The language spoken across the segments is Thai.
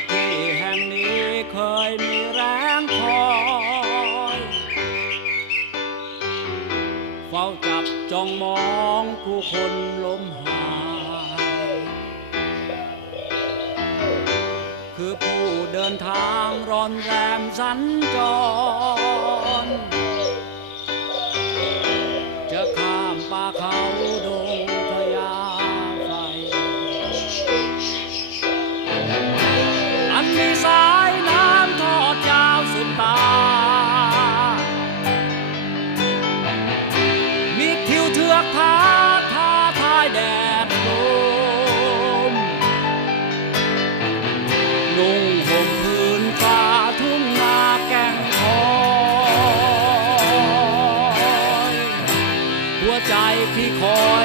กที่แห่งนี้เคยมีแรงคอยเฝ้าจับจ้องมองผู้คนล้มหายคือผู้เดินทางร้อนแรมสัญจร จะข้ามป่าเขา call.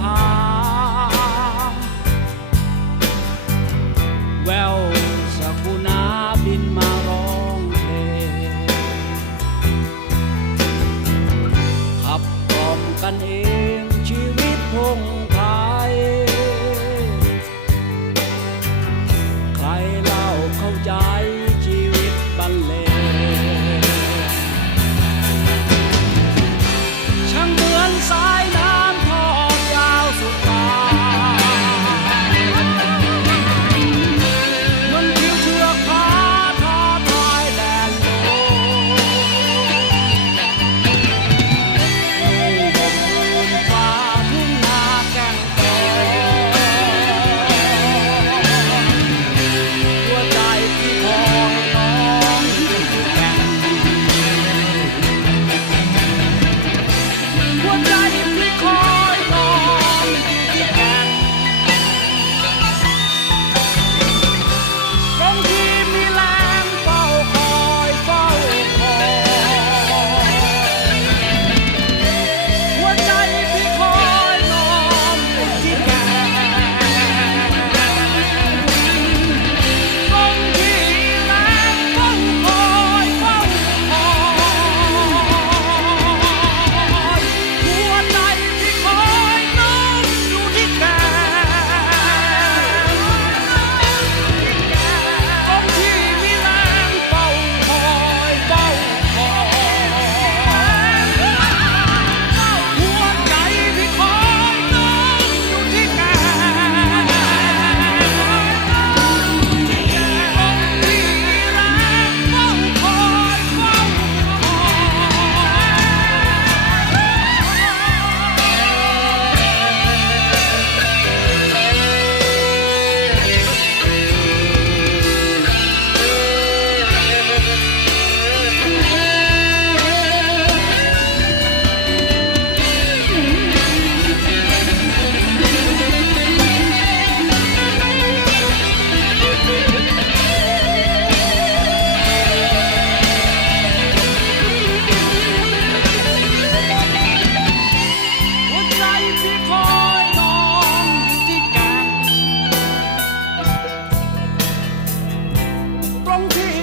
ภา แววสกุณาบินมาร้องเพลงขับกล่อมกันเอง something